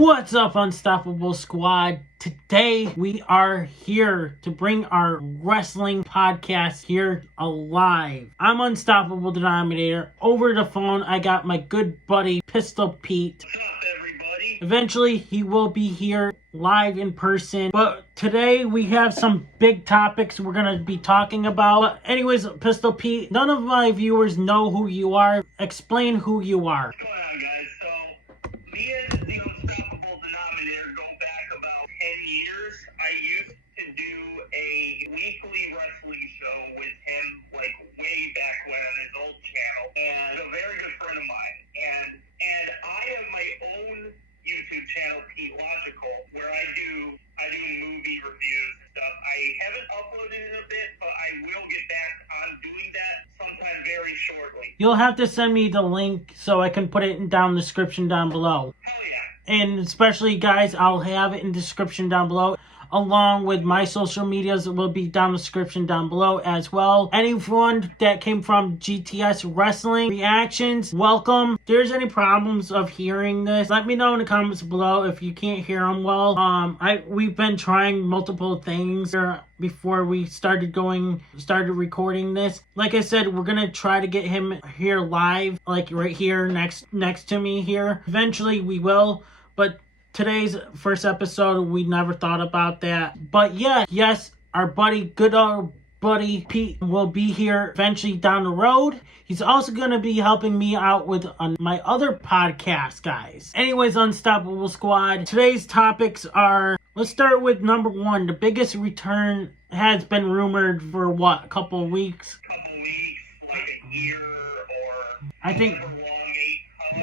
What's up, Unstoppable Squad? Today we are here to bring our wrestling podcast here alive. I'm Unstoppable Denominator. Over the phone, I got my good buddy Pistol Pete. What's up, everybody? Eventually, he will be here live in person. But today we have some big topics we're going to be talking about. But anyways, Pistol Pete, none of my viewers know who you are. Explain who you are. What's going on, guys? So, me and the Unstoppable Denominator go back about 10 years. I used to do a weekly wrestling show with him, like, way back when on his old channel. And he's a very good friend of mine. And I have my own YouTube channel, Pete Logical, where I do movie reviews and stuff. I haven't uploaded in a bit, but I will get back on doing that sometime very shortly. You'll have to send me the link so I can put it down in the description down below. Hell yeah. And especially, guys, I'll have it in the description down below. Along with my social medias, it will be down in the description down below as well. Anyone that came from GTS Wrestling Reactions, welcome. If there's any problems of hearing this, let me know in the comments below if you can't hear them well. We've been trying multiple things before we started recording this. Like I said, we're gonna try to get him here live, like right here next to me here. Eventually we will, but today's first episode, we never thought about that. But yeah, yes, our good old buddy Pete will be here eventually down the road. He's also going to be helping me out with my other podcast, guys. Anyways, Unstoppable Squad, today's topics are, let's start with number one. The biggest return has been rumored for what, a couple of weeks? Couple weeks, like a year, or I think however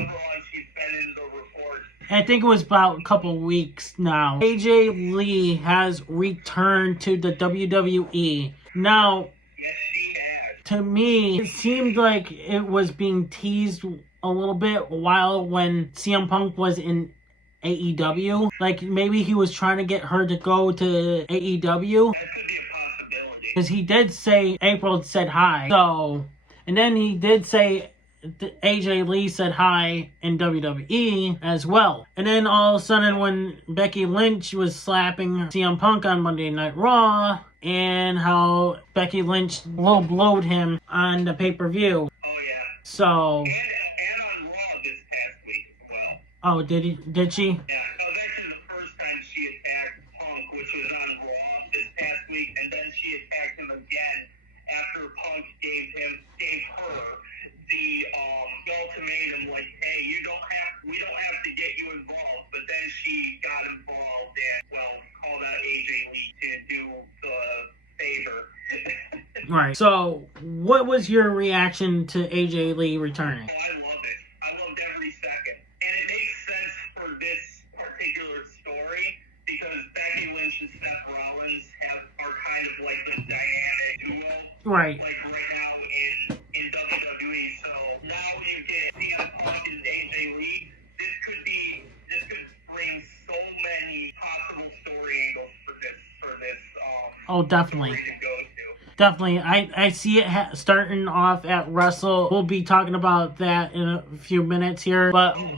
long she's been in the report. I think it was about a couple weeks now. AJ Lee has returned to the WWE. Now, Yes, she has. to me, it seemed like it was being teased a little bit while when CM Punk was in AEW. Like, maybe he was trying to get her to go to AEW. That could be a possibility. Because he did say April said hi. So, and then he did say AJ Lee said hi in WWE as well. And then all of a sudden when Becky Lynch was slapping CM Punk on Monday Night Raw, and how Becky Lynch low blowed him on the pay-per-view. Oh, yeah. So, And on Raw this past week as well. oh, did she? Yeah, that was actually the first time she attacked Punk, which was on Raw this past week, and then she attacked him again after Punk gave her the ultimatum, like, hey, we don't have to get you involved. But then she got involved and, well, called out AJ Lee to do the favor. Right. So, what was your reaction to AJ Lee returning? Oh, I love it. I loved every second. And it makes sense for this particular story because Becky Lynch and Seth Rollins are kind of like the dynamic duo. Right. Like right now in WWE. So now you get CM Punk and AJ Lee. This could bring so many possible story angles for this Oh, definitely. story to go to. Definitely. I see it starting off at Wrestle. We'll be talking about that in a few minutes here. But I also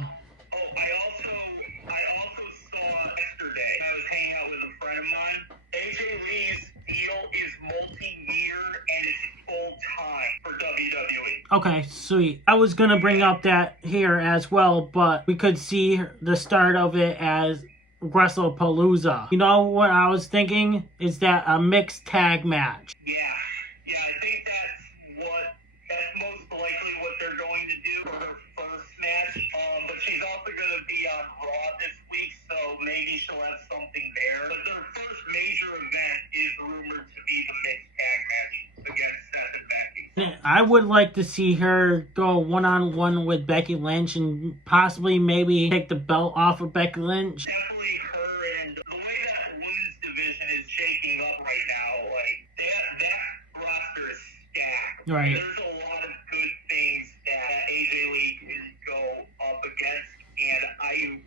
saw yesterday, I was hanging out with a friend of mine, AJ Lee's deal is multi-year and it's full-time for WWE. okay, sweet. I was going to bring up that here as well, but we could see the start of it as WrestlePalooza. You know what I was thinking? Is that a mixed tag match? Yeah, I think that's most likely what they're going to do for their first match. But she's also going to be on Raw this week, so maybe she'll have something there. But their first major event is rumored to be the mixed tag match against Seth and Becky. I would like to see her go one-on-one with Becky Lynch and possibly maybe take the belt off of Becky Lynch. Definitely her, and the way that women's division is shaking up right now, like that roster is stacked. Right. There's a lot of good things that AJ Lee can go up against, and I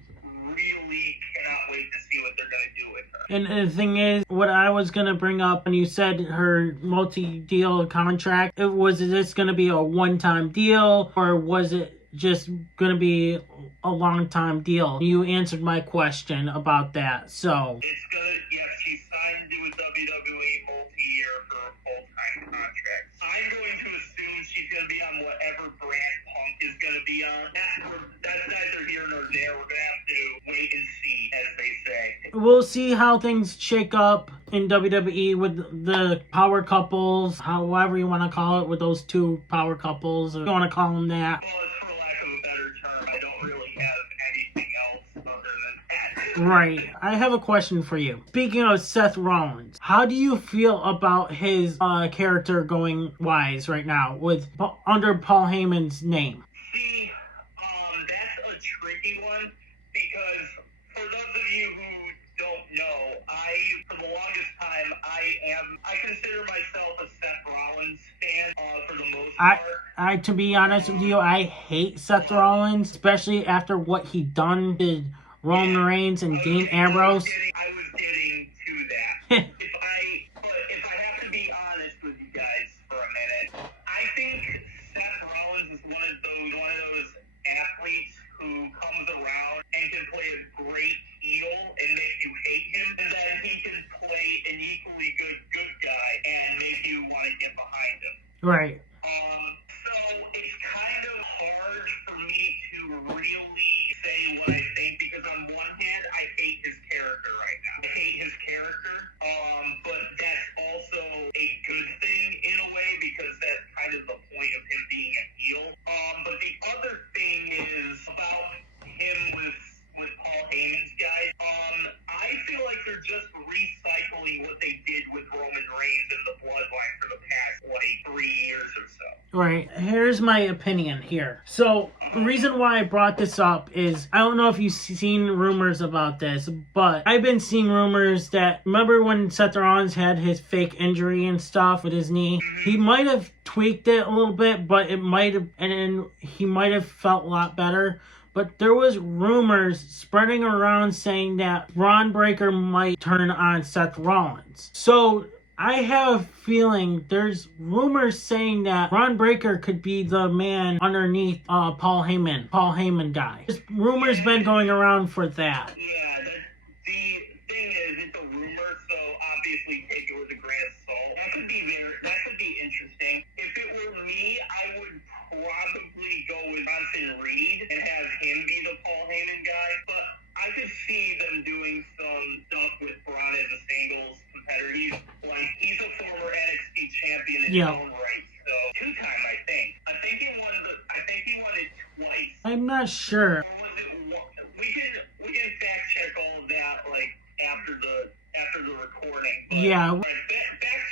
really cannot wait to see what they're going to do with her. And the thing is, what I was going to bring up when you said her multi-deal contract, was this going to be a one-time deal, or was it just going to be a long-time deal? You answered my question about that, so. It's good. Yeah, she signed with WWE multi-year for a full-time contract. I'm going to assume she's going to be on whatever brand Punk is going to be on. That's neither here nor there. We're going to have to wait and see, as they say. We'll see how things shake up in WWE with the power couples, however you want to call it, with those two power couples, if you want to call them that. Well, it's for lack of a better term. I don't really have anything else other than that. Right. I have a question for you. Speaking of Seth Rollins, how do you feel about his character going wise right now with under Paul Heyman's name? See, that's a tricky one because for those of you who don't know, for the longest time, I consider myself a Seth Rollins fan for the most part. To be honest with you, I hate Seth Rollins, especially after what he done to Roman Reigns and Dean Ambrose. I was getting to that. If I have to be honest with you guys for a minute, I think Seth Rollins is one of those athletes who comes around and can play a great heel and make you hate him, and then he can play an equally good guy and make you want to get behind him. Right. So it's kind of hard for me to really say what I think because on one hand, I hate his character right now. I hate his character, but that's also a good thing in a way because that's kind of the point of him being a heel. But the other thing is about him with Paul Heyman's guys. I feel like they're just recycling what they did with Roman Reigns and the Bloodline for the past 3 years or so. Right. Here's my opinion here. So, the reason why I brought this up is, I don't know if you've seen rumors about this, but I've been seeing rumors that, remember when Seth Rollins had his fake injury and stuff with his knee? He might have tweaked it a little bit, but he might have felt a lot better. But there was rumors spreading around saying that Bron Breakker might turn on Seth Rollins. So I have a feeling there's rumors saying that Bron Breakker could be the man underneath Paul Heyman guy. There's rumors been going around for that. Yeah, the thing is, it's a rumor, so obviously take it with a grain of salt. That could be interesting. If it were me, I would probably go with Bronson Reed and have him be the Paul Heyman guy, but I could see them doing some stuff with Bron as a singles competitor. He's a former NXT champion in his own right, so 2-time I think. I think he won it twice. I'm not sure. Or was it one? We can fact check all of that after the recording. But, yeah. Back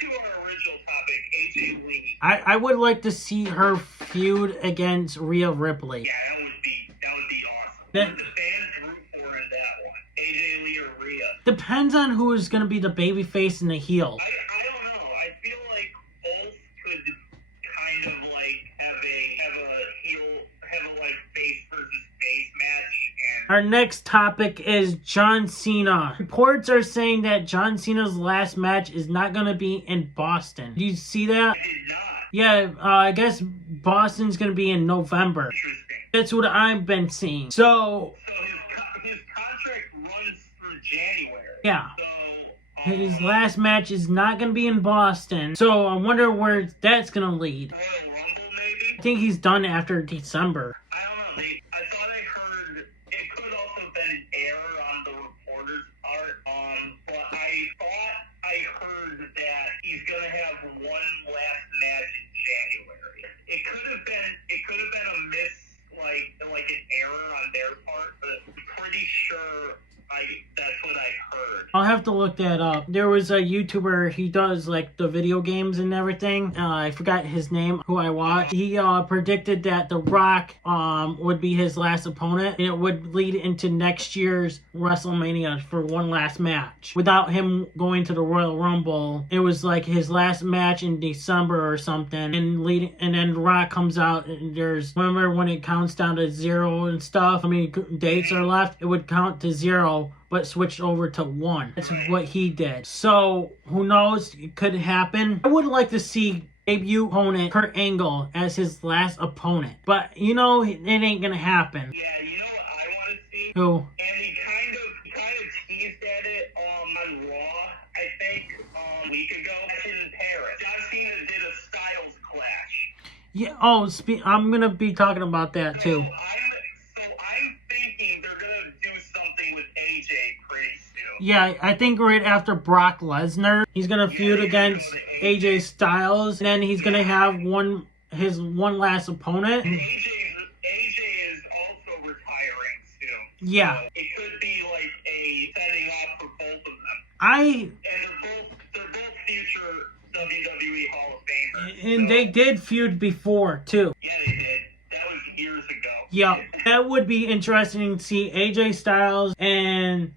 to our original topic, AJ Lee. I would like to see her feud against Rhea Ripley. Yeah, that would be awesome. What the fans root for in that one? AJ Lee or Rhea? Depends on who is going to be the babyface and the heel. I don't know. I feel like both could kind of have a face versus face match. And our next topic is John Cena. Reports are saying that John Cena's last match is not going to be in Boston. Do you see that? I did not. Yeah, I guess Boston's going to be in November. Interesting. That's what I've been seeing. So his contract runs through January. Yeah. So his last match is not going to be in Boston. So I wonder where that's going to lead. Royal Rumble, maybe? I think he's done after December. I don't know. I thought I heard it could also have been an error on the reporter's part. But I thought I heard that he's gonna have one last match in January. It could have been a miss, like an error on their part, but I'm pretty sure that's what I heard. I'll have to look that up. There was a YouTuber, he does like the video games and everything. I forgot his name, who I watched. He predicted that The Rock would be his last opponent, and it would lead into next year's WrestleMania for one last match. Without him going to the Royal Rumble, it was like his last match in December or something, and then The Rock comes out, and remember when it counts down to 0 and stuff, how many dates are left? It would count to 0, but switched over to 1. That's what he did. So, who knows? It could happen. I would like to see debut opponent, Kurt Angle, as his last opponent. But, you know, it ain't gonna happen. Yeah, you know what I want to see? Who? And he kind of teased at it on Raw, I think, a week ago. In Paris. John Cena did a Styles Clash. Yeah, oh, I'm gonna be talking about that too. So I'm thinking they're gonna do something with AJ pretty soon. Yeah, I think right after Brock Lesnar, he's gonna feud against AJ Styles, and then he's gonna have his one last opponent. AJ is also retiring soon. Yeah. So it could be like a setting up for both of them. And they're both future WWE Hall of Famers. And they did feud before too. Yeah, they did. That was years ago. Yeah, that would be interesting to see AJ Styles and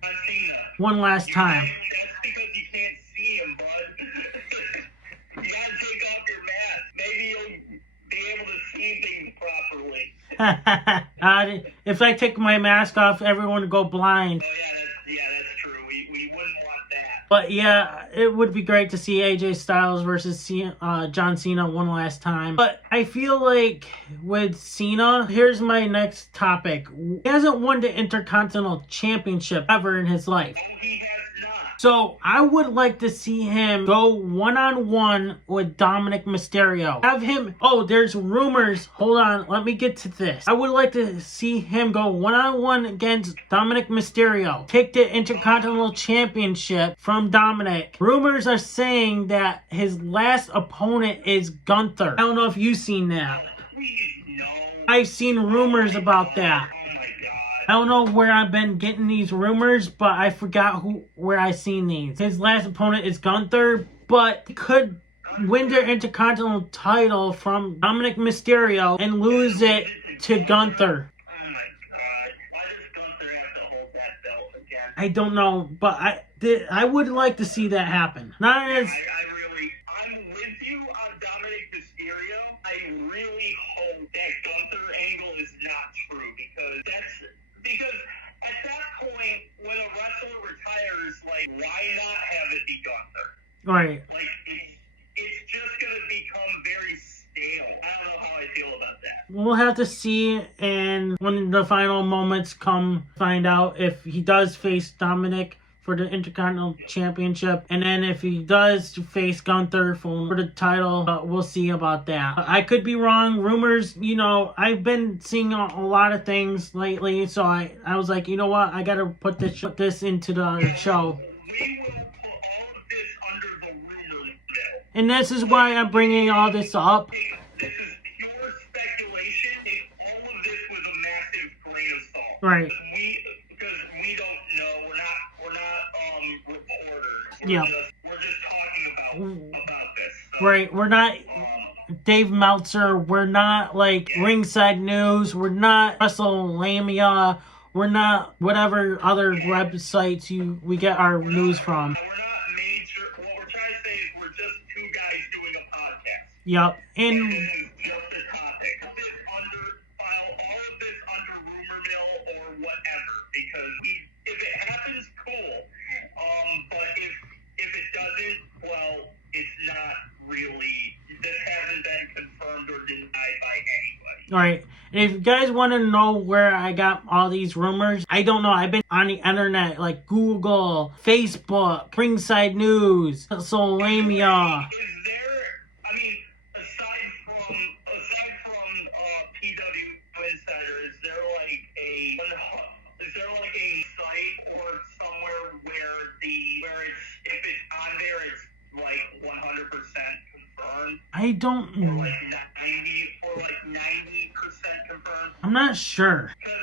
one last time. That's because you can't see him, bud. You gotta take off your mask. Maybe you'll be able to see things properly. If I take my mask off, everyone would go blind. Oh, yeah, that's true. We wouldn't want that. But yeah, it would be great to see AJ Styles versus John Cena one last time. But I feel like with Cena, here's my next topic. He hasn't won the Intercontinental Championship ever in his life. No, he has not. So I would like to see him go one-on-one with Dominic Mysterio. Have him, there's rumors. Hold on, let me get to this. I would like to see him go one-on-one against Dominic Mysterio. Take the Intercontinental Championship from Dominic. Rumors are saying that his last opponent is Gunther. I don't know if you've seen that. Please, no. I've seen rumors about that. Oh, my God. I don't know where I've been getting these rumors, but I forgot where I seen these. His last opponent is Gunther, but he could win their Intercontinental title from Dominic Mysterio and lose it to Gunther. Oh, my God. Why does Gunther have to hold that belt again? I don't know, but I would like to see that happen. Not as... I'm with you on Dominic Mysterio. I really hope that Gunther angle is not true because at that point when a wrestler retires, like, why not have it be Gunther? Right. Like, it's just gonna become very stale. I don't know how I feel about that. We'll have to see, and when the final moments come, find out if he does face Dominic for the Intercontinental Championship, and then if he does face Gunther for the title, we'll see about that. I could be wrong. Rumors, I've been seeing a lot of things lately, so I was like, you know what, I gotta put this into the show. We will put all of this under the rumor mill. And this is why I'm bringing all this up. This is pure speculation. If all of this was a massive grain of salt. Right. Because we don't know. We're not reporters. Yeah. We're just talking about this. So, Right. We're not Dave Meltzer. We're not like Ringside News. We're not WrestleMania. We're not whatever other websites we get our news from. we're not major. What we're trying to say is we're just two guys doing a podcast. Yep. And And this is just a topic. File all of this under rumor mill or whatever, because if it happens, cool. But if it doesn't, well, it's not really. This hasn't been confirmed or denied by anybody. all right. And if you guys want to know where I got all these rumors, I don't know. I've been on the internet, like Google, Facebook, Ringside News, WrestleMania. Is there? I mean, aside from PW Insider, is there like a site or somewhere where if it's on there, it's like 100% confirmed? I don't. Or like 90% confirmed? I'm not sure. Because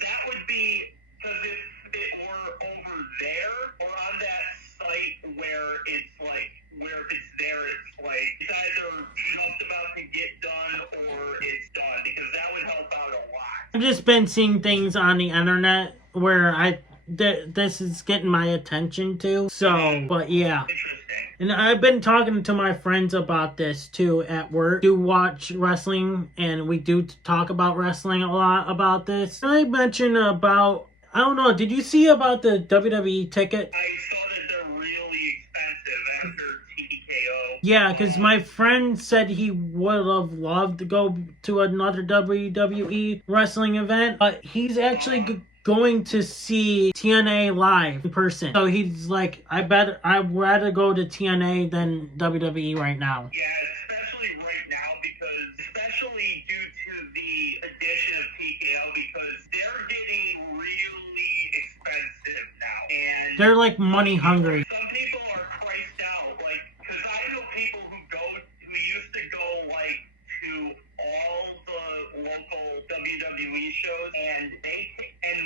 that would be, because if it were over there or on that site where it's like, where if it's there, it's like, it's either just about to get done or it's done, because that would help out a lot. I've just been seeing things on the internet where this is getting my attention to. So, but yeah. Interesting. And I've been talking to my friends about this too at work. We do watch wrestling, and we do talk about wrestling a lot about this. I mentioned about, I don't know, did you see about the WWE ticket? I saw that they're really expensive after TKO. Yeah, because my friend said he would have loved to go to another WWE wrestling event, but he's actually going to see TNA live in person. So he's like, I'd rather go to TNA than WWE right now. Yeah, especially right now, because especially due to the addition of TKO, because they're getting really expensive now. And They're like money hungry. some people are priced out, like, because I know people who used to go, like, to all the local WWE shows, and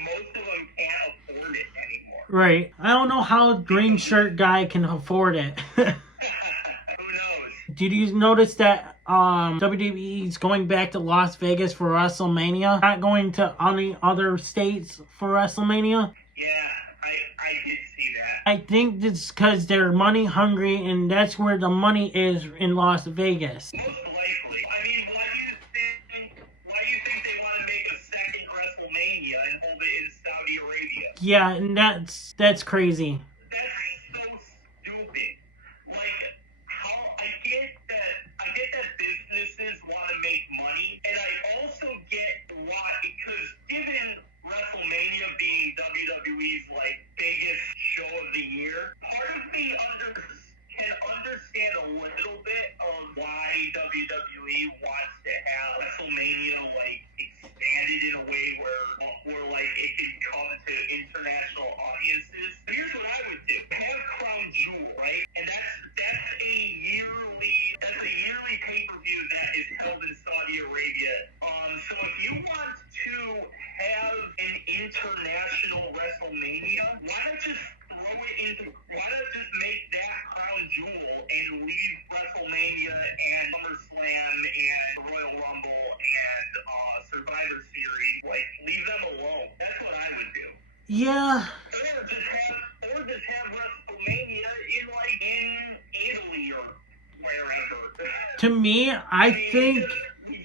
most of them can't afford it anymore. Right. I don't know how Green Shirt Guy can afford it. Who knows? Did you notice that WWE is going back to Las Vegas for WrestleMania? Not going to any other states for WrestleMania? Yeah, I did see that. I think it's because they're money hungry, and that's where the money is, in Las Vegas. Most likely. I mean, why do you think they want to make a second WrestleMania and hold it in Saudi Arabia? Yeah, and that's crazy. That's so stupid. Like, I get that businesses want to make money, and I also get why, because given WrestleMania being WWE's like biggest show of the year, part of me can understand a little bit of why WWE wants to have WrestleMania like expanded in a way where like it can come to international audiences. But here's what I would do: have Crown Jewel, right? And that's a yearly pay-per-view that is held in Saudi Arabia. So if you want to have an international WrestleMania, why not just make that Crown Jewel and leave WrestleMania and SummerSlam and Royal Rumble and Survivor Series, like, leave them alone. That's what I would do. Yeah. Or just have WrestleMania in Italy or wherever. To me, I think... We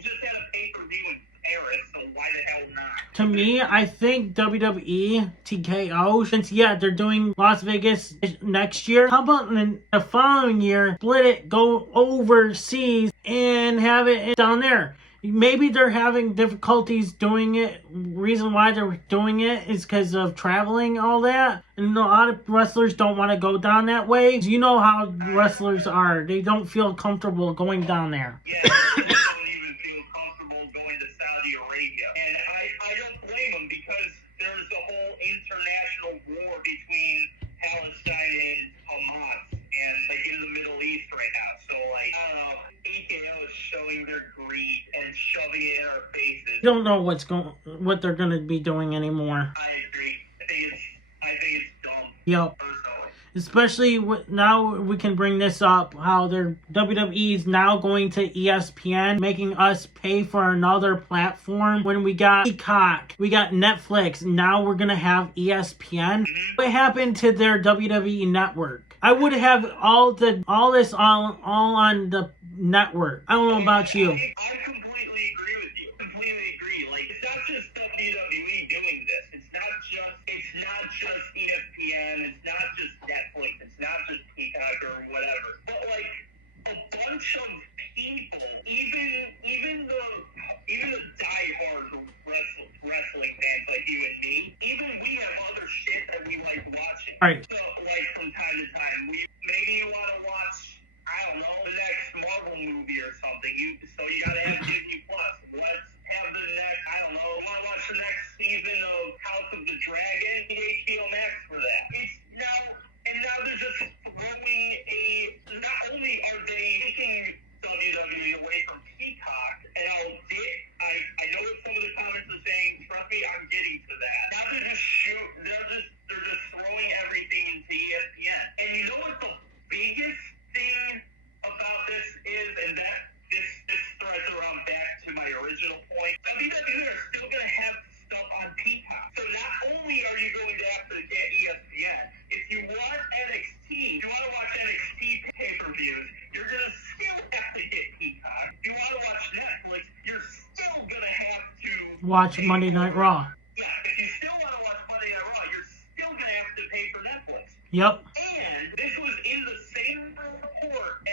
just had a pay-per-view in Paris, so why the hell not? To me, I think WWE, TKO, since, yeah, they're doing Las Vegas next year, how about in the following year, split it, go overseas, and have it down there? Maybe they're having difficulties doing it. Reason why they're doing it is because of traveling, all that. And a lot of wrestlers don't want to go down that way. You know how wrestlers are. They don't feel comfortable going down there. Yeah, they don't even feel comfortable going to Saudi Arabia. And I don't blame them, because there's a whole international war between Palestine and Hamas, and like in the Middle East right now. So like, I don't know, TKO is showing their greed and shoving it in our faces. You don't know what they're gonna be doing anymore. I agree. I think it's dumb. Yep. Personally. Especially now we can bring this up, how their WWE is now going to ESPN, making us pay for another platform. When we got Peacock, we got Netflix, now we're going to have ESPN. What happened to their WWE network? I would have all this on the network. I don't know about you. I completely agree with you. Completely agree. Like, it's not just WWE doing this. It's not just ESPN. It's not just Netflix. It's not just Peacock or whatever. But like, a bunch of people, even the diehard wrestling fans like you and me, even we have other shit that we like watching. Right. So like, from time to time, maybe you want to watch, I don't know, the next Marvel movie or something. So you gotta have Disney Plus. Let's have the next, I don't know, want to watch the next season of House of the Dragon? Get HBO Max for that. Now they're just throwing not only are they taking WWE away from Peacock, and I know that some of the comments are saying, trust me, I'm getting to that. Now they're just throwing everything into ESPN. And you know what the biggest thing about this is, and that this threads around back to my original point, WWE are still going to have stuff on Peacock. So not only are you going to have to get ESPN, if you want NXT, if you want to watch NXT pay-per-views, you're going to still have to get Peacock. If you want to watch Netflix, you're still going to have to Watch Monday Night Raw. Yeah, if you still want to watch Monday Night Raw, you're still going to have to pay for Netflix. Yep. And this was in the same report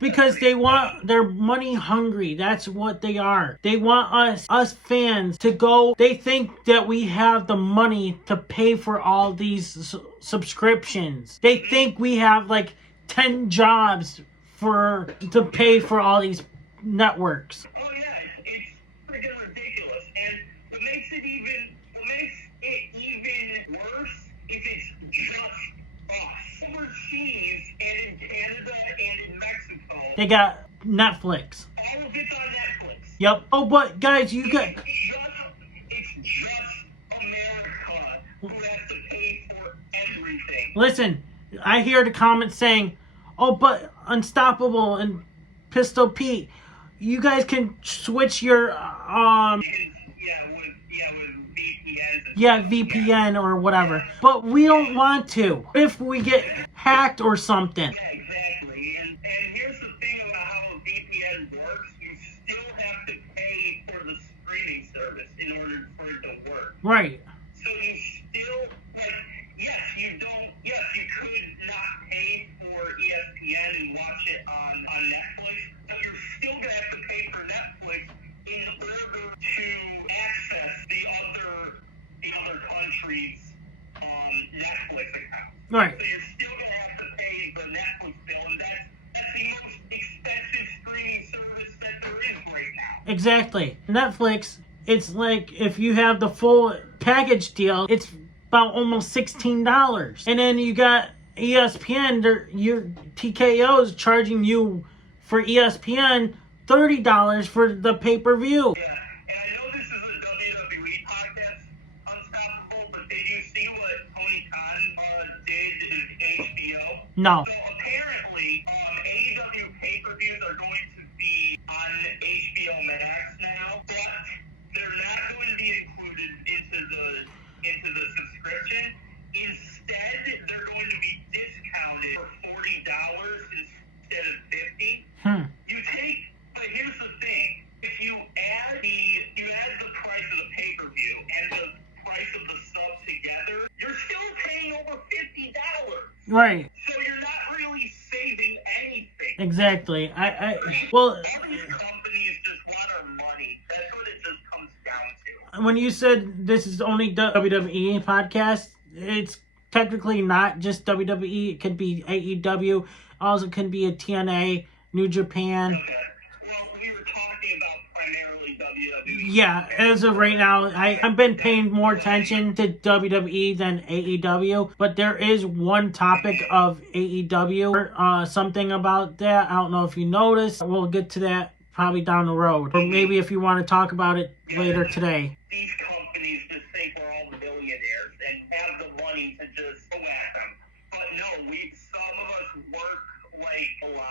Because they're money hungry. That's what they are. They want us fans to go. They think that we have the money to pay for all these subscriptions. They think we have like 10 jobs to pay for all these networks. Oh yeah, it's freaking ridiculous. And what makes it even worse is it's just us. Overseas and in Canada and in Mexico. They got Netflix. All of it's on Netflix. Yep. Oh, but guys, you got. It's just America who has to pay for everything. Listen, I hear the comments saying, "Oh, but Unstoppable and Pistol Pete, you guys can switch your VPN or whatever." But we don't want to. If we get hacked or something. Yeah, exactly. And here's the thing about how a VPN works: you still have to pay for the streaming service in order for it to work. Right. So you still you could not pay for ESPN and watch it on Netflix, but you're still gonna have to pay for Netflix in order to access the other country's Netflix account. Right. So you're still gonna have to pay the Netflix bill, and that's the most expensive streaming service that there is right now. Exactly. Netflix, it's like if you have the full package deal, it's about almost $16. And then you got ESPN, your TKO's charging you for ESPN $30 for the pay-per-view. Yeah, and I know this is a WWE podcast, Unstoppable, but did you see what Tony Khan did in HBO? No. So apparently, AEW pay-per-views are going to be on HBO Max now, but they're not going to be included into the subscription. Instead, they're going to be discounted for $40 instead of $50. But here's the thing: if you add the price of the pay-per-view and the price of the sub together, you're still paying over $50. Right. So you're not really saving anything. Exactly. All these companies just want our money. That's what it just comes down to. When you said this is only WWE podcast, it's technically not just WWE. It could be AEW. Also, it could be a TNA, New Japan. Okay. Well, we were talking about primarily WWE. Yeah, as of right now, I've been paying more attention to WWE than AEW, but there is one topic of AEW, something about that. I don't know if you noticed. We'll get to that probably down the road, or maybe if you want to talk about it later today. These companies just think we're all millionaires and have the money to just go at them. But no, some of us work a lot,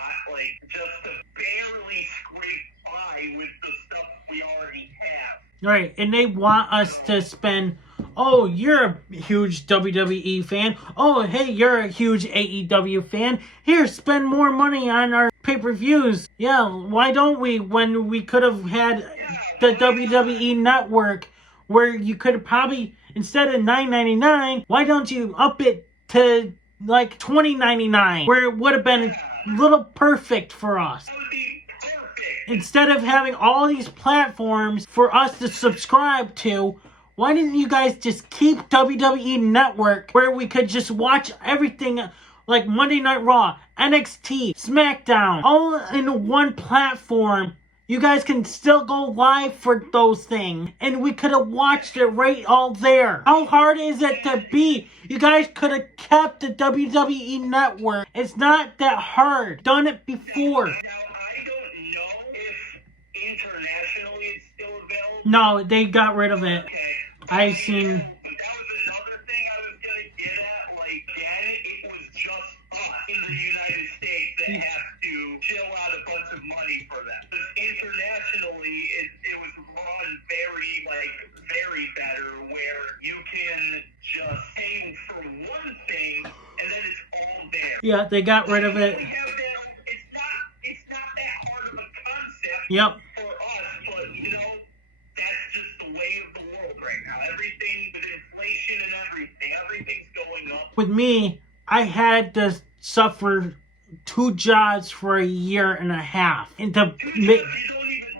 just to barely scrape by with the stuff we already have. Right, and they want us to spend, oh, you're a huge WWE fan. Oh, hey, you're a huge AEW fan. Here, spend more money on our pay-per-views. Yeah, why don't we, when we could have had the WWE network where you could have probably, instead of $9.99, why don't you up it to like $20.99, where it would have been a little perfect for us. That would be perfect. Instead of having all these platforms for us to subscribe to, why didn't you guys just keep WWE Network where we could just watch everything like Monday Night Raw, NXT, SmackDown, all in one platform? You guys can still go live for those things, and we could have watched it right all there. How hard is it to beat? You guys could have kept the WWE Network. It's not that hard. Done it before. Now, I don't know if internationally it's still available. No, they got rid of it. Okay. I've seen. That was another thing I was going to get at. Then it was just us in the United States that have to chill out a bunch of money for them. Internationally, it was run very better, where you can just pay for one thing and then it's all there. Yeah, they got rid of it. It's not that hard of a concept. Yep. For us, but that's just the way of the world right now. Everything with inflation and everything's going up. With me, I had to suffer 2 jobs for a year and a half. And to You don't even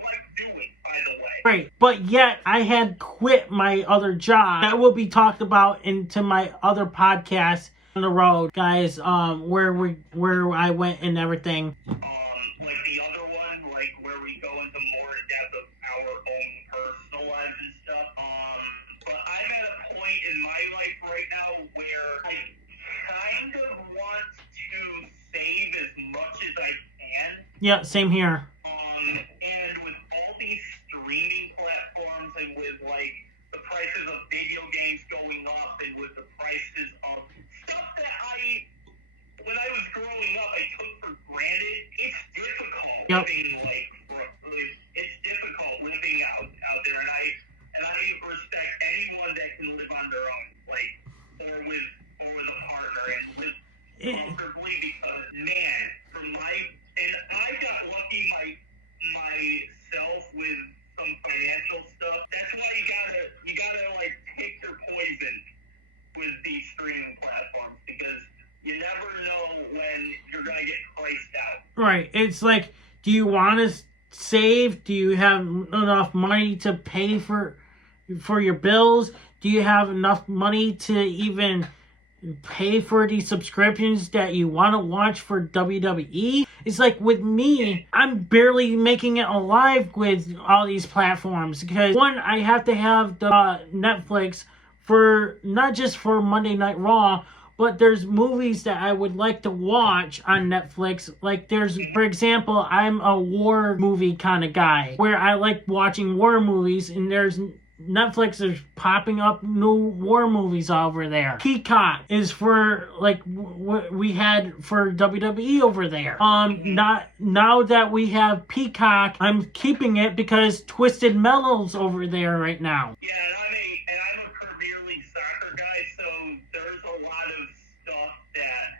like doing, by the way. right, but yet I had quit my other job. That will be talked about into my other podcast on the road, guys. Where I went and everything. Like the other one, like where we go into more in depth of our own personal lives and stuff. But I'm at a point in my life right now where I kind of want to save as much as I can. Yeah, same here. And with all these streaming platforms and with like the prices of video games going up and with the prices of stuff that when I was growing up, I took for granted. It's difficult living it's difficult living out there, and I respect anyone that can live on their own, or with a partner and live comfortably. Because man, and I got lucky myself with some financial stuff. That's why you gotta like pick your poison with these streaming platforms, because you never know when you're going to get priced out. Right. It's like, do you want to save? Do you have enough money to pay for your bills? Do you have enough money to even pay for these subscriptions that you want to watch for WWE? It's like with me, I'm barely making it alive with all these platforms, because one, I have to have the Netflix for not just for Monday Night Raw, but there's movies that I would like to watch on Netflix. Like there's, for example, I'm a war movie kind of guy where I like watching war movies, and there's Netflix is popping up new war movies over there. Peacock is for like what we had for WWE over there. Now that we have Peacock, I'm keeping it because Twisted Metal's over there right now. Yeah, I'm a Premier League soccer guy, so there's a lot of stuff that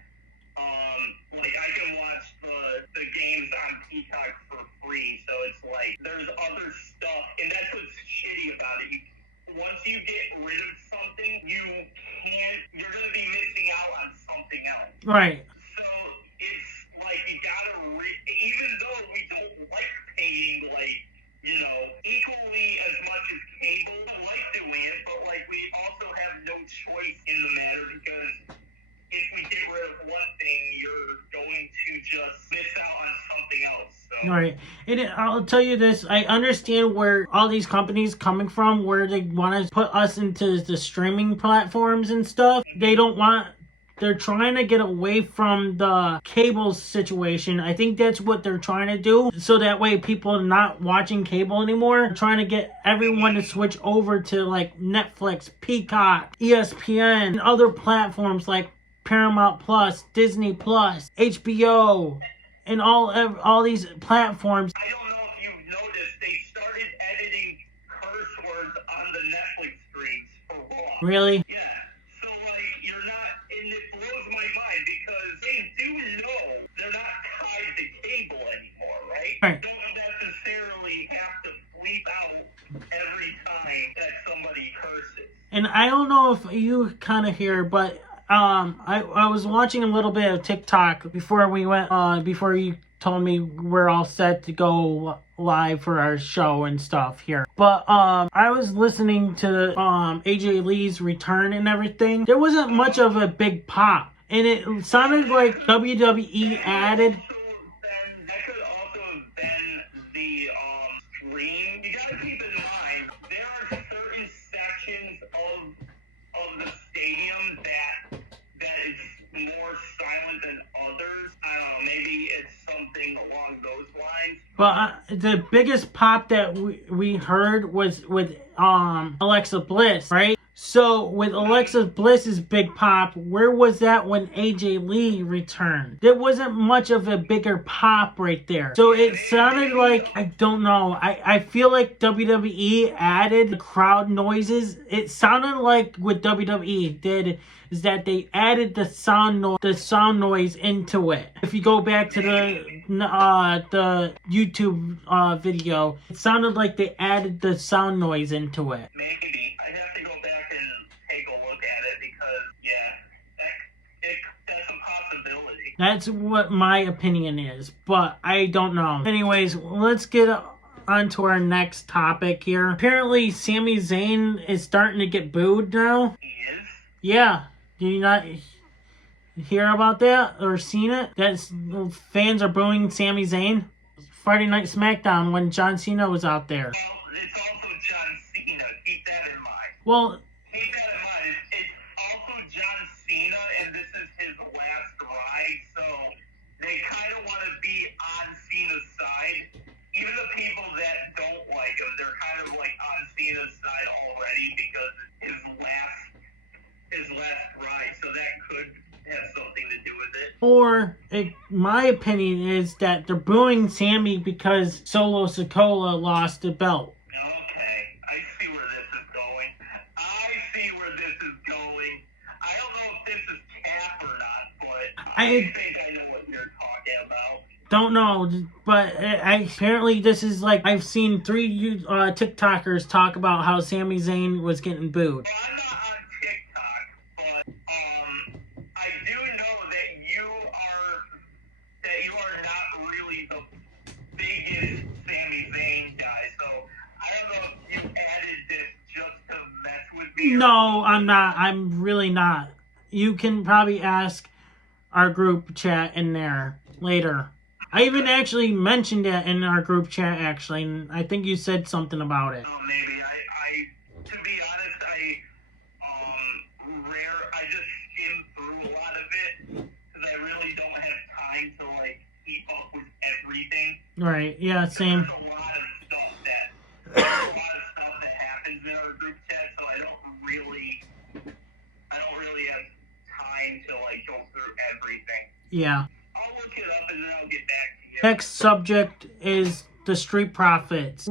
like I can watch the games on Peacock for free. So it's like there's other stuff, and that's what's shitty about it. Once you get rid of something, you're gonna be missing out on something else. Right. So it's like you gotta even though we don't like paying equally as much as cable, I like doing it, but like we also have no choice in the matter, because if we get rid of one thing, you're going to just miss out on something else. So. Right. And I'll tell you this, I understand where all these companies coming from, where they want to put us into the streaming platforms and stuff. They're trying to get away from the cable situation. I think that's what they're trying to do. So that way people are not watching cable anymore. They're trying to get everyone to switch over to like Netflix, Peacock, ESPN, and other platforms like Paramount Plus, Disney Plus, HBO, and all these platforms. I don't know if you've noticed, they started editing curse words on the Netflix screens for Raw. Really? Yeah. So you're not, and it blows my mind because they do know they're not tied to cable anymore, right? Right. Don't necessarily have to bleep out every time that somebody curses. And I don't know if you kind of hear, but I was watching a little bit of TikTok before we went, before you told me we're all set to go live for our show and stuff here. But I was listening to AJ Lee's return and everything. There wasn't much of a big pop, and it sounded like WWE added. That could also have been the stream. You gotta keep in mind there are certain sections of the stadium that is more silent than others. I don't know, maybe it's something along those lines. But the biggest pop that we heard was with Alexa Bliss, right? So with Alexa Bliss's big pop, where was that when AJ Lee returned? There wasn't much of a bigger pop right there. So it sounded like, I don't know, I feel like WWE added the crowd noises. It sounded like what WWE did is that they added the sound noise into it. If you go back to the YouTube video, it sounded like they added the sound noise into it. Maybe. I'd have to go back and take a look at it because, yeah, that's a possibility. That's what my opinion is, but I don't know. Anyways, let's get on to our next topic here. Apparently, Sami Zayn is starting to get booed now. He is? Yeah. Do you not hear about that or seen it? That fans are booing Sami Zayn? Friday Night SmackDown when John Cena was out there. Well, it's also John Cena. Keep that in mind. Well, Keep that in mind. It's also John Cena, and this is his last ride, so they kind of want to be on Cena's side. Even the people that don't like him, they're kind of like on Cena's side already because his last ride, so that could have something to do with it. Or my opinion is that they're booing Sami because Solo Sikoa lost the belt. Okay, I see where this is going. I don't know if this is cap or not, but I think I know what you're talking about. Don't know, but apparently this is like, I've seen 3 TikTokers talk about how Sami Zayn was getting booed. Well, I'm not on TikTok, but I do know that you are not really the biggest Sami Zayn guy, so I don't know if you added this just to mess with me. No, I'm not. I'm really not. You can probably ask our group chat in there later. I even actually mentioned it in our group chat, actually, and I think you said something about it. Oh, maybe. To be honest, I just skim through a lot of it because I really don't have time to like keep up with everything. Right? Yeah, same. There's a lot of stuff that happens in our group chat, so I don't really have time to like go through everything. Yeah. I'll look it up and then I'll get back to you. Next subject is the Street Profits.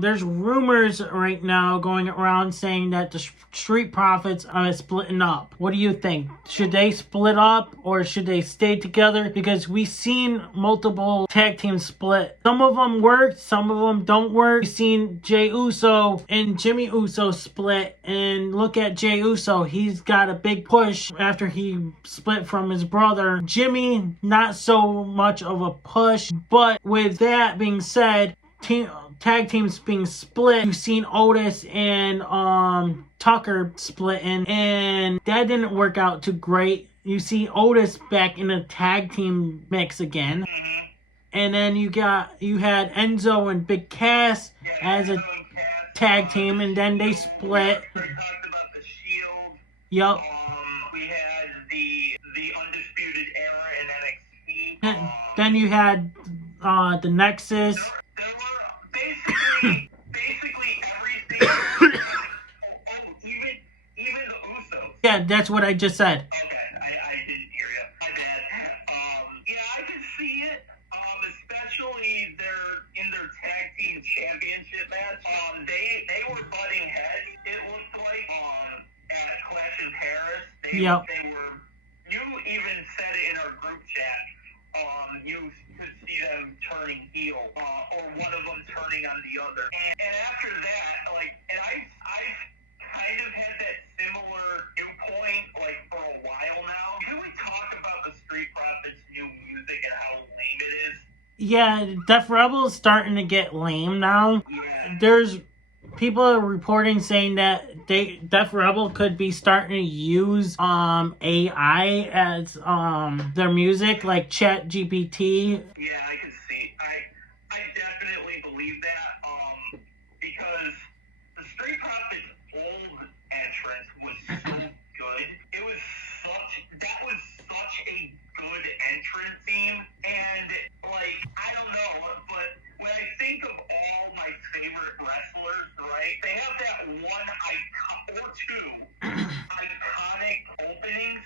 There's rumors right now going around saying that the Street Profits are splitting up. What do you think? Should they split up or should they stay together? Because we've seen multiple tag teams split. Some of them worked, some of them don't work. We've seen Jey Uso and Jimmy Uso split, and look at Jey Uso. He's got a big push after he split from his brother. Jimmy, not so much of a push, but with that being said, tag teams being split. You've seen Otis and Tucker splitting, and that didn't work out too great. You see Otis back in a tag team mix again. Mm-hmm. And then you had Enzo and Big Cass as a tag team, and then they split. We talked about the Shield. Yup. We had the Undisputed Era in NXT. Then you had the Nexus. There were basically everything. Even the Usos. Yeah, that's what I just said. Okay, I didn't hear you. My bad. Yeah, I could see it. Especially in their tag team championship match. They were butting heads. It looked like at Clash in Paris. They were. You even said it in our group chat. You could see them turning heel, or one of them turning on the other. And after that, I've kind of had that similar viewpoint, for a while now. Can we talk about the Street Profits' new music and how lame it is? Yeah, Def Rebel is starting to get lame now. Yeah. There's people are reporting saying that Def Rebel could be starting to use AI as their music, like Chat GPT. Yeah, I can see. I definitely believe that. Because the Street Profits' old entrance was so good. That was such a good entrance theme, and I don't know, but when I think of all my favorite wrestlers, right, they have that one or two iconic openings.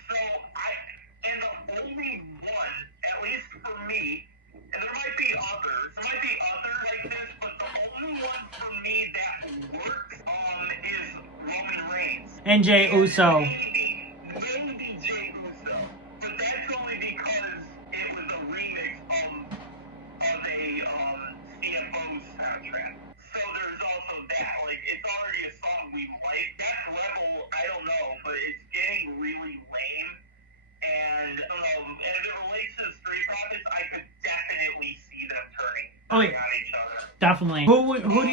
And the only one, at least for me, and there might be others like this, but the only one for me that works is Roman Reigns. And Jey Uso. Maybe Jey Uso, but that's only because it was a remix of a CFO's soundtrack. So there's also that. It's already a song we like. That Rebel, I don't know, but it's getting really lame. And And I don't know, as it relates to the Street Profits, I could definitely see them turning Oh, on each other. definitely. Who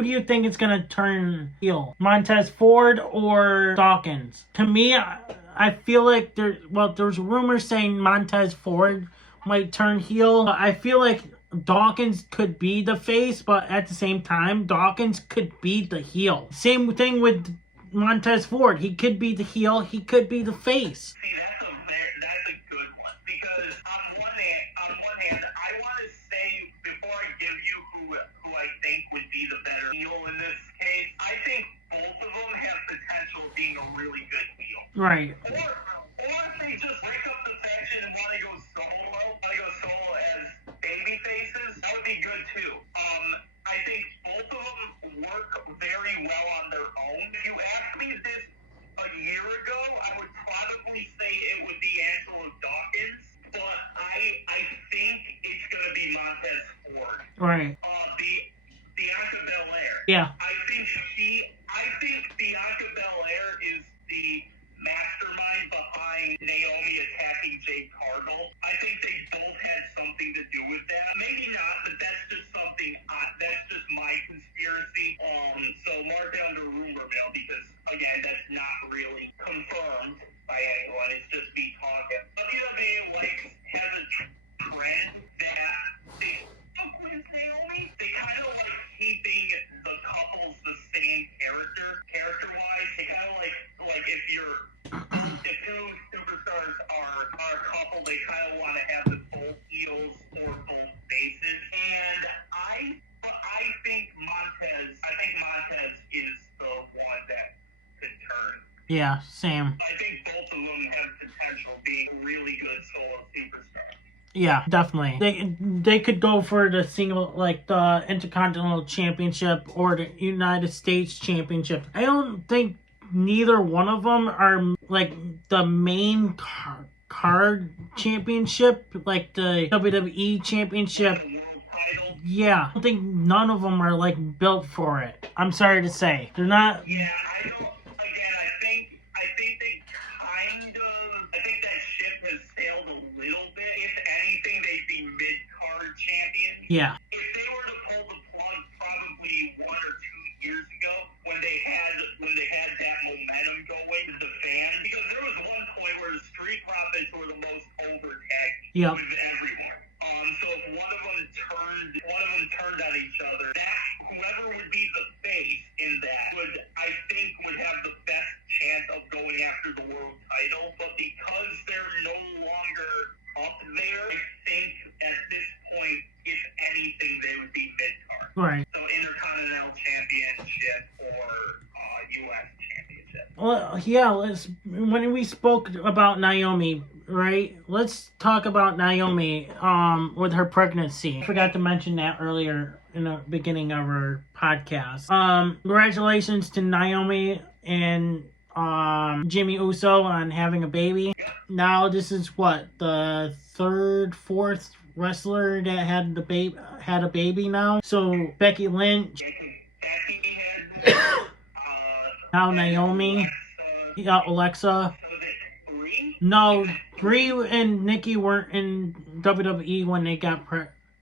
do you think is gonna turn heel? Montez Ford or Dawkins? To me, I feel like there's rumors saying Montez Ford might turn heel. I feel like Dawkins could be the face, but at the same time, Dawkins could be the heel. Same thing with Montez Ford. He could be the heel. He could be the face. See, that's a good one, because on one hand, I want to say, before I give you who I think would be the better heel in this case, I think both of them have potential of being a really good heel. Right. Or if they just break up the faction and want to go solo as baby faces, that would be good too. I think both of them work very well on their own. If you asked me this a year ago, I would probably say it would be Angelo Dawkins, but I think it's gonna be Montez Ford. Right. Bianca Belair. Yeah. I think Bianca Belair is the mastermind behind Naomi attacking Jade Cargill. I think they both had something to do with that. Maybe not, but that's just something. That's just my conspiracy. So mark down to rumor mill, because again, that's not really confirmed by anyone. It's just me talking. WWE has a trend that they fuck with Naomi. They kind of like keeping the couples the same character-wise. They kind of like if two superstars are a couple, they kind of want to have the both heels or both faces. And I think Montez is the one that could turn. Yeah, same. I think both of them have potential being really good solo superstars. Yeah, definitely. They could go for the single, like the Intercontinental Championship or the United States Championship. I don't think neither one of them are like the main card championship, like the WWE Championship. The world title. Yeah, I don't think none of them are like built for it. I'm sorry to say, they're not. Yeah, I don't. Again, I think they kind of. I think that ship has sailed a little bit. If anything, they'd be mid-card champions. Yeah. If they were to pull the plug, probably 1 or 2 years ago, when they had that momentum going with the fans, because there was one point where the Street Profits were the most over tag Yep. with everyone. So if one of them turned on each other, that whoever would be the face in that would have the best chance of going after the world title. But because they're no longer up there, I think at this point, if anything, they would be mid-card. Right. So Intercontinental Championship or U.S. Championship. Well, yeah, when we spoke about Naomi, right? Let's talk about Naomi with her pregnancy. I forgot to mention that earlier in the beginning of our podcast. Congratulations to Naomi and Jimmy Uso on having a baby. Now this is what, the fourth wrestler that had a baby now. So Becky Lynch, now Naomi, yeah, Alexa. No, Brie and Nikki weren't in WWE when they got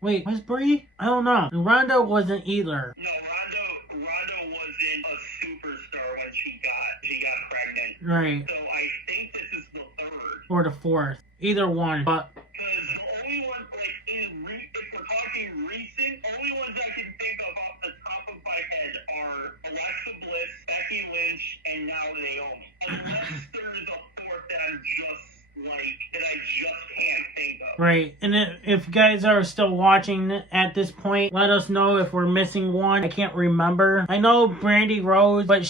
Wait, was Brie? I don't know. Ronda wasn't either. No, Ronda wasn't a superstar when she got pregnant. Right. So I think this is the third. Or the fourth. Either one. But Because the only ones, like, if we're talking recent, only ones I can think of off the top of my head are Alexa Bliss, Becky Lynch, and now Naomi. Unless there's a fourth that I just can't think of. right. And if you guys are still watching at this point, let us know if we're missing one. I can't remember. I know Brandy Rose, but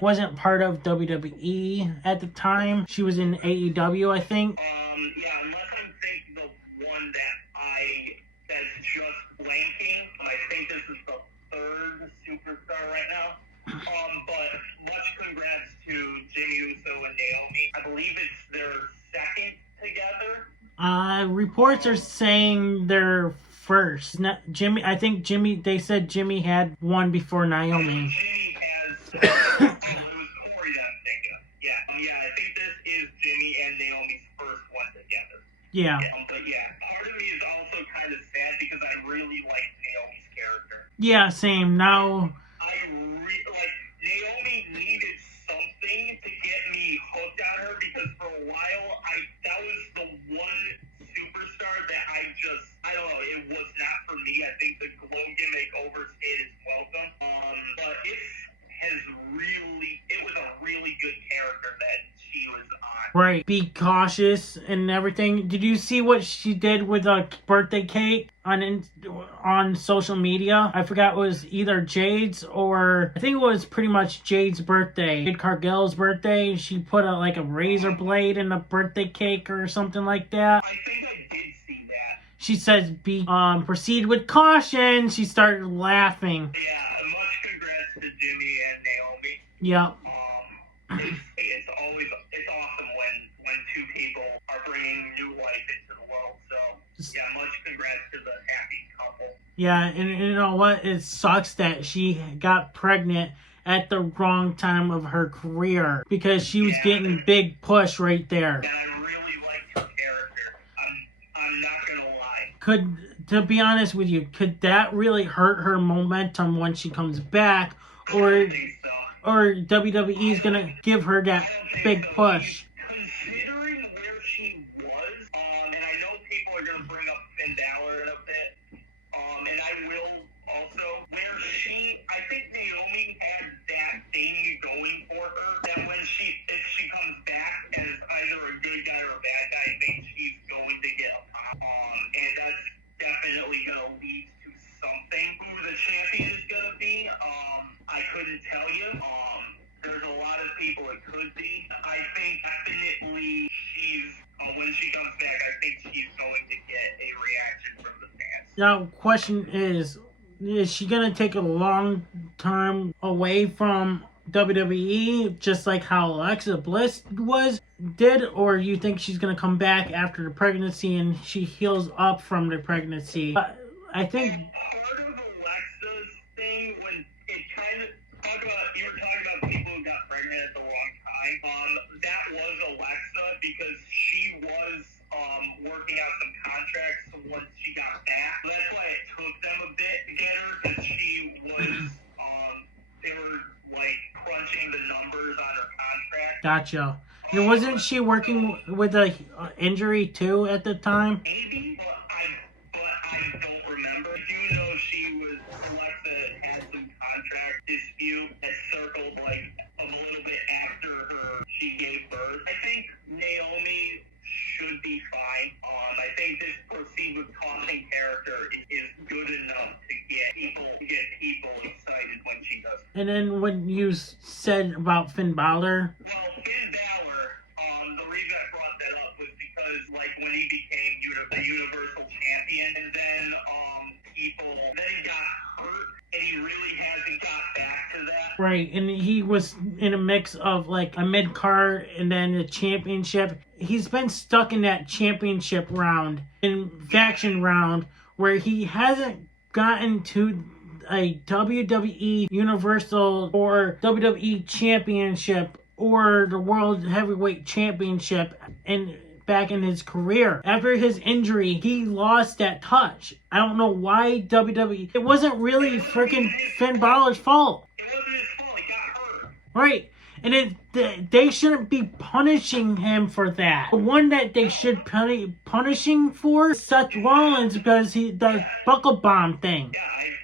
wasn't part of WWE at the time. She was in AEW, I think. Yeah, unless I'm thinking the one that's just blanking. I think this is the third superstar right now. But much congrats to Jimmy Uso and Naomi. I believe it's their second together. Reports are saying they're first. Jimmy, I think they said Jimmy had one before Naomi. Jimmy has, it was Corey that I'm thinking of. Yeah, I think this is Jimmy and Naomi's Yeah. But yeah, part of me is also kind of sad because I really like Naomi's character. Yeah, same. Now, Like, Naomi needed something to get me hooked on her because for a while, that was the one superstar that I don't know, it was not for me. I think the glow gimmick overstayed its welcome. But it was a really good character that she was on. right, be cautious and everything. Did you see what she did with a birthday cake on social media? I forgot, it was either Jade's or I think it was pretty much Jade's birthday. Jade Cargill's birthday. She put a razor blade in a birthday cake or something like that. I think I did see that. She says, proceed with caution. She started laughing. Yeah, much congrats to Jimmy and Naomi. Yep. It's awesome when two people are bringing new life into the world. So yeah, much congrats to the happy couple. Yeah, and you know what? It sucks that she got pregnant at the wrong time of her career because she was getting big push right there. Yeah, I really liked her character. I'm not gonna lie. To be honest with you, could that really hurt her momentum when she comes back, or WWE is gonna give her that big push? Considering where she was, and I know people are gonna bring up Finn Balor in a bit, and I will also, I think Naomi had that thing going for her that if she comes back as either a good guy or a bad guy, I think she's going to get a pop, and that's definitely gonna lead to something. Who the champion is gonna be, I couldn't tell you. There's a lot of people it could be. I think definitely when she comes back, I think she's going to get a reaction from the fans. Now, question is she going to take a long time away from WWE, just like how Alexa Bliss did, or you think she's going to come back after the pregnancy and she heals up from the pregnancy? I think part of Alexa's thing, when it kind of you were talking about people who got pregnant at the wrong time. That was Alexa because she was working out some contracts once she got back. So that's why it took them a bit to get her, because she was they were like crunching the numbers on her contract. Gotcha. And wasn't she working with a injury too at the time? Maybe, but I don't remember. I do know Alexa had some contract dispute that circled like a little bit after she gave birth. I think Naomi should be fine. I think this proceed with caution character is good enough to get people excited when she does. And then when you said about Finn Balor, well, Finn Balor, the reason I brought that up was because like when he became the Universal Champion, and then he got hurt, and he really hasn't got back to that. right, and he was in a mix of like a mid-card and then a championship. He's been stuck in that championship round, in faction round, where he hasn't gotten to a WWE Universal or WWE Championship or the World Heavyweight Championship back in his career. After his injury, he lost that touch. I don't know why WWE... It wasn't really freaking Finn Balor's fault. It wasn't his fault. He got hurt. Right. And they shouldn't be punishing him for that. The one that they should punishing for is Seth Rollins, because the buckle bomb thing. Yeah,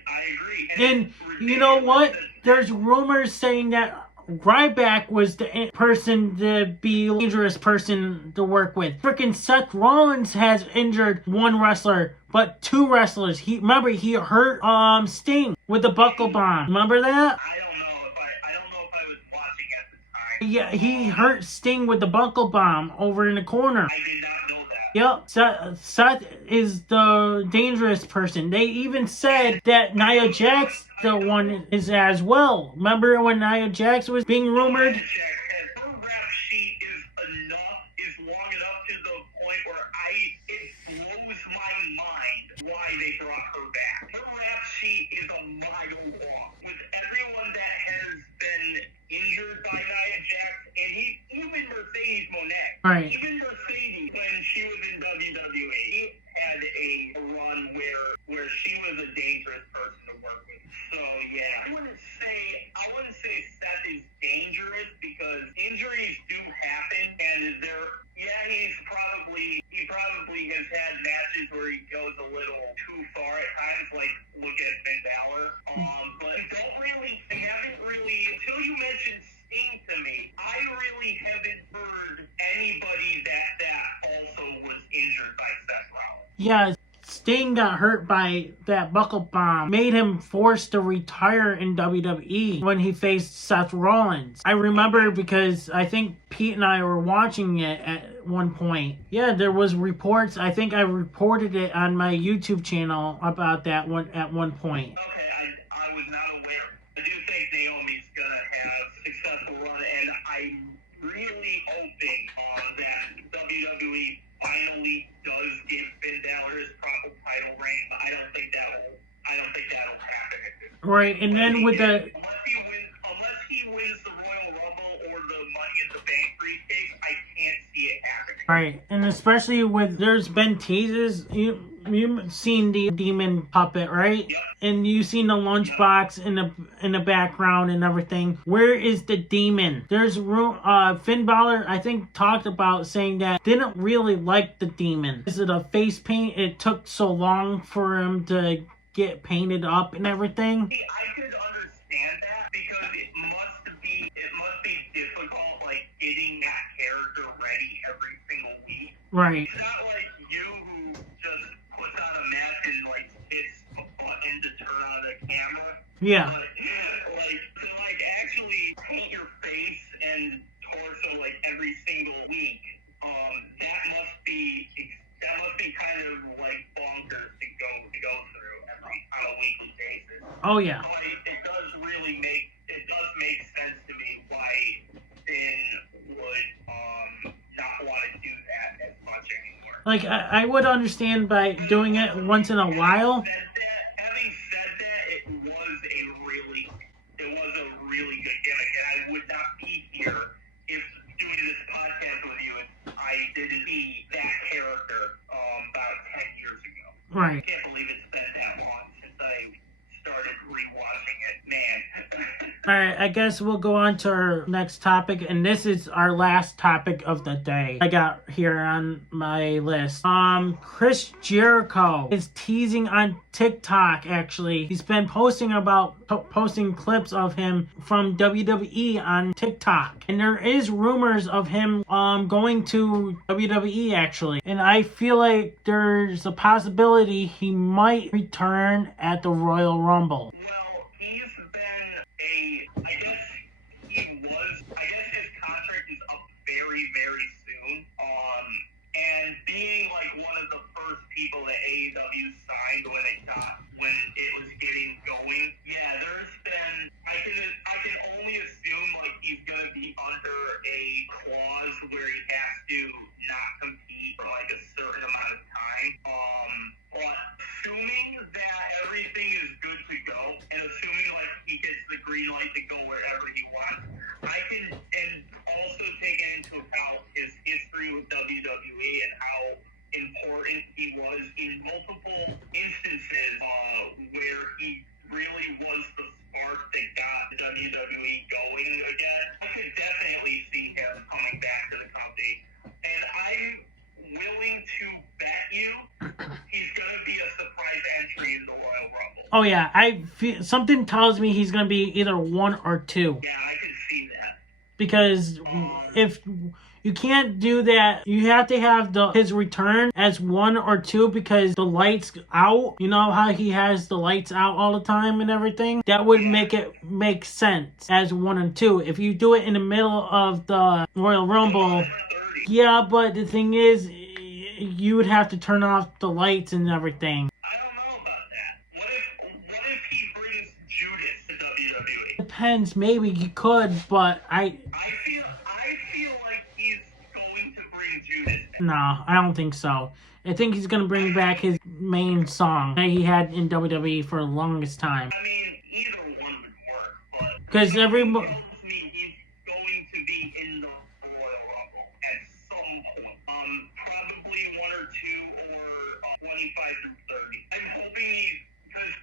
I agree. And you know what? There's rumors saying that Ryback was the person to be a dangerous person to work with. Freaking Seth Rollins has injured one wrestler, but two wrestlers. He hurt Sting with the buckle bomb. Remember that? I don't know if I was watching at the time. Yeah, he hurt Sting with the buckle bomb over in the corner. I did not know that. Yep, Seth is the dangerous person. They even said that Nia Jax the one is as well. Remember when Nia Jax was being rumored? Her rap sheet is long enough to the point where it blows my mind why they brought her back. Her rap sheet is a mile long. With everyone that has been injured by Nia Jax, and even Mercedes Monet. Right. Even Mercedes, when she was in WWE, Yeah, Sting got hurt by that buckle bomb, made him forced to retire in WWE when he faced Seth Rollins. I remember because I think Pete and I were watching it at one point. Yeah, there was reports. I think I reported it on my YouTube channel about that one at one point. Okay, I was not aware. I do think Naomi's gonna have a successful run, and I'm really hoping that WWE finally does give Finn Balor his proper title reign. I don't think that'll happen. Right, and then with the unless he wins the Royal Rumble or the Money in the Bank briefcase, I can't see it happening. right, and especially with there's been teases. You've seen the demon puppet, right? Yep. And you've seen the lunchbox in the background and everything. Where is the demon? There's room. Finn Balor, I think, talked about saying that didn't really like the demon. Is it a face paint? It took so long for him to get painted up and everything. See, I could understand that because it must be difficult, like getting that character ready every single week. Right. It's not like you who just puts on a mask and like hits a button to turn on the camera. Yeah. Like actually paint your face and torso like every single week. That must be kind of like bonkers to go through on a weekly basis. Oh yeah. But it does make sense to me why Finn would not want to do that as much anymore. Like I would understand by doing it once in a while. Having said that, it was a really good gimmick, and I would not be here if doing this podcast with you if I didn't see that character about 10 years ago. Right. I can't believe it's been that long since I started rewatching it, man. Alright, I guess we'll go on to our next topic, and this is our last topic of the day I got here on my list. Chris Jericho is teasing on TikTok, actually. He's been posting clips of him from WWE on TikTok. And there is rumors of him going to WWE, actually. And I feel like there's a possibility he might return at the Royal Rumble. Well, he's been I guess his contract is up very, very soon. And being like one of the first people that AEW signed when it was getting going, yeah, there's been, I can only assume like he's gonna be under a clause where he has to not compete for like a certain amount of time. But assuming that everything is good to go, and assuming like he gets the green light to go wherever he wants, and also taking into account his history with WWE and how important he was in multiple instances where he really was the spark that got WWE going again, I could definitely see him coming back to the company. And I'm willing to bet you he's going to be a surprise entry in the Royal Rumble. Oh yeah, something tells me he's gonna be either 1 or 2. Yeah, I can see that. Because if you can't do that, you have to have his return as 1 or 2 because the lights out. You know how he has the lights out all the time and everything? That would make sense as 1 and 2. If you do it in the middle of the Royal Rumble, yeah, but the thing is, you would have to turn off the lights and everything. I don't know about that. What if he brings Judas to WWE? Depends, maybe he could, but I feel like he's going to bring Judas. no, I don't think so. I think he's gonna bring back his main song that he had in WWE for the longest time. I mean, either one would work, but Because tells me he's going to be in the Royal Rumble at some point. Probably 1 or 2 or 25 through 30. I'm hoping because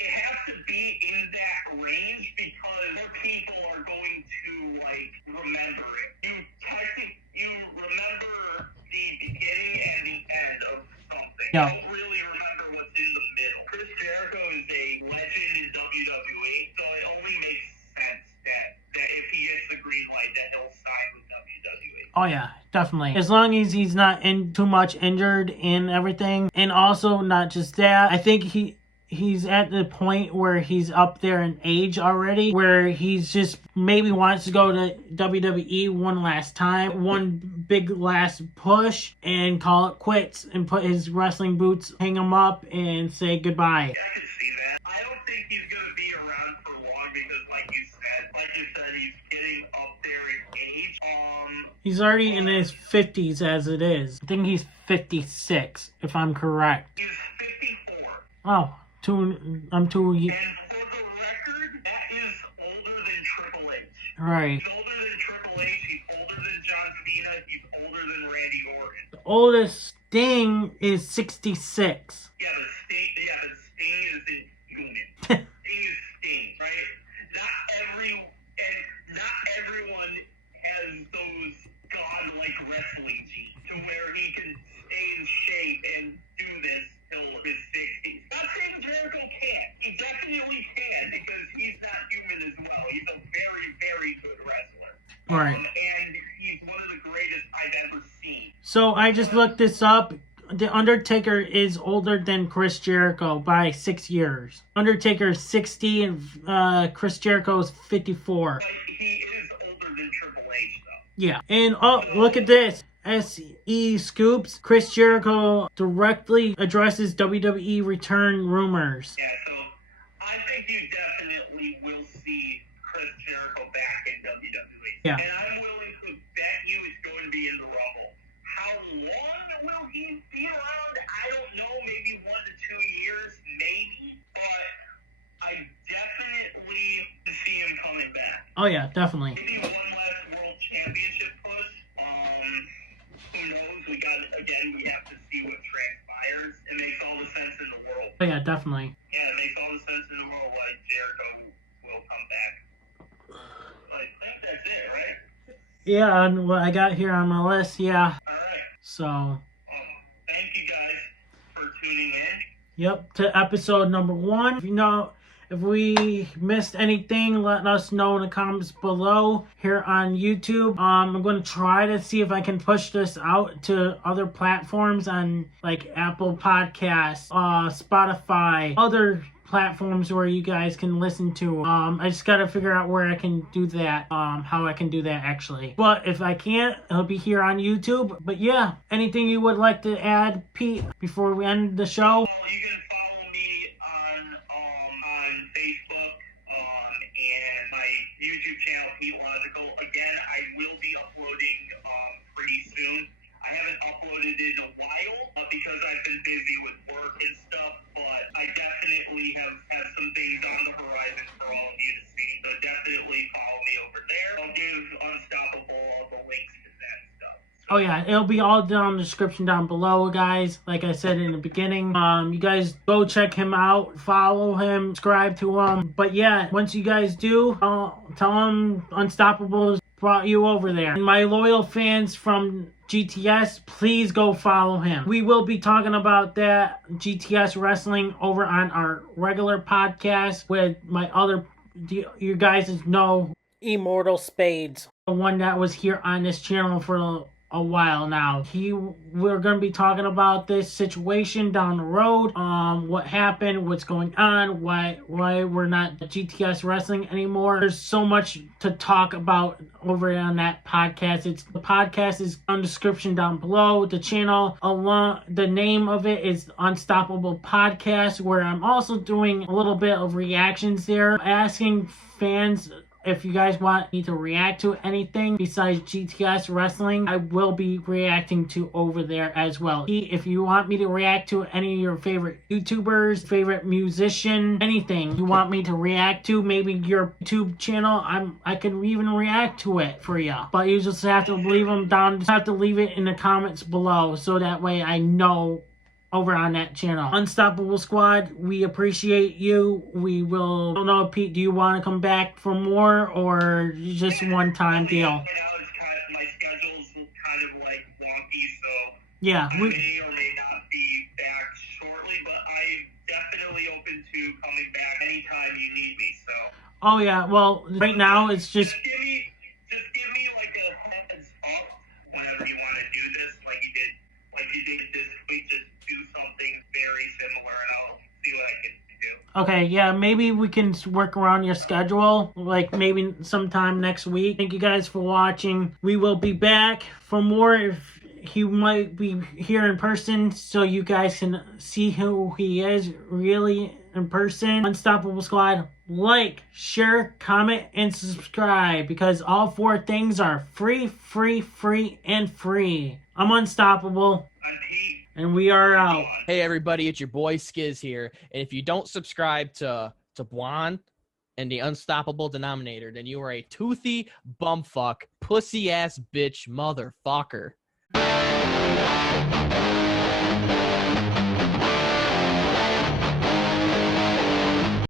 it has to be in that range because more people are going to like remember it. You remember the beginning and the end of something. Yeah. You don't really remember what's in the middle. Chris Jericho is a legend in WWE, so it only makes sense that if he gets the green light, that he'll sign with WWE. Oh yeah, definitely. As long as he's not too much injured and everything. And also, not just that, I think he's at the point where he's up there in age already, where he's just maybe wants to go to WWE one last time, one big last push, and call it quits and put his wrestling boots, hang them up, and say goodbye. Yeah, I can see that. I don't think he's going to be around for long because, like you said, he's getting up there in age. He's already in his 50s as it is. I think he's 56, if I'm correct. He's 54. Oh. I'm too. And for the record, that is older than Triple H. Right. He's older than Triple H. He's older than John Cena. He's older than Randy Orton. The oldest Sting is 66. Yeah, but Sting is inhuman. Sting is Sting, right? Not everyone has those godlike wrestling genes to where he can stay in shape and do this till his 60s. Not saying Jericho can't. He definitely can because he's not human as well. He's a very, very good wrestler. Right. And he's one of the greatest I've ever seen. So I just looked this up. The Undertaker is older than Chris Jericho by 6 years. Undertaker is 60 and Chris Jericho is 54. But he is older than Triple H, though. Yeah. And oh, look at this. SE Scoops, Chris Jericho directly addresses WWE return rumors. Yeah, so I think you definitely will see Chris Jericho back in WWE. Yeah. And I'm willing to bet you it's going to be in the Rumble. How long will he be around? I don't know. Maybe 1 to 2 years, maybe. But I definitely see him coming back. Oh yeah, definitely. Maybe one last World Championship push. Who knows? We have to see what transpires. It makes all the sense in the world. Oh yeah, definitely. Yeah, it makes all the sense in the world why Jericho will come back. But I think that's it, right? Yeah, and what I got here on my list, yeah. Alright. So. Thank you guys for tuning in. Yep, to episode number 1. If we missed anything, let us know in the comments below here on YouTube. I'm going to try to see if I can push this out to other platforms on like Apple Podcasts, Spotify, other platforms where you guys can listen to. I just got to figure out where I can do that, how I can do that actually. But if I can't, it'll be here on YouTube. But yeah, anything you would like to add, Pete, before we end the show? You can follow me on Facebook and my YouTube channel, Pete Logical. Again, I will be uploading pretty soon. I haven't uploaded in a while because I've been busy with work and stuff, but I definitely have some things on the horizon for all of you to see. So definitely follow me over there. I'll give Unstoppable all the links to that stuff. Oh yeah, it'll be all down in the description down below, guys. Like I said in the beginning, you guys go check him out, follow him, subscribe to him. But yeah, once you guys do, tell him Unstoppable brought you over there. And my loyal fans from GTS, please go follow him. We will be talking about that GTS wrestling over on our regular podcast with my other, you guys know, Immortal Spades, the one that was here on this channel for a while now. We're going to be talking about this situation down the road, what happened, what's going on, why we're not GTS wrestling anymore. There's so much to talk about over on that podcast. The podcast is on the description down below. The channel, the name of it is Unstoppable Podcast, where I'm also doing a little bit of reactions there, asking fans if you guys want me to react to anything besides GTS wrestling. I will be reacting to over there as well. If you want me to react to any of your favorite YouTubers, favorite musician, anything you want me to react to, maybe your YouTube channel, I can even react to it for you. But you just have to leave them down. Just have to leave it in the comments below so that way I know over on that channel. Unstoppable Squad, we appreciate you. We will, I don't know, Pete, do you want to come back for more or just one-time deal? Right now, my schedule's kind of like wonky, so yeah, I may or may not be back shortly, but I'm definitely open to coming back anytime you need me, so. Oh yeah, well, right now it's just give me like a heads up Okay, yeah, maybe we can work around your schedule, like maybe sometime next week. Thank you guys for watching. We will be back for more if he might be here in person so you guys can see who he is really in person. Unstoppable Squad, like, share, comment, and subscribe because all 4 things are free, free, free, and free. I'm Unstoppable. I'm Pete. And we are out. Hey everybody, it's your boy Skiz here. And if you don't subscribe to Bron and the Unstoppable Denominator, then you are a toothy bumfuck, pussy ass bitch motherfucker.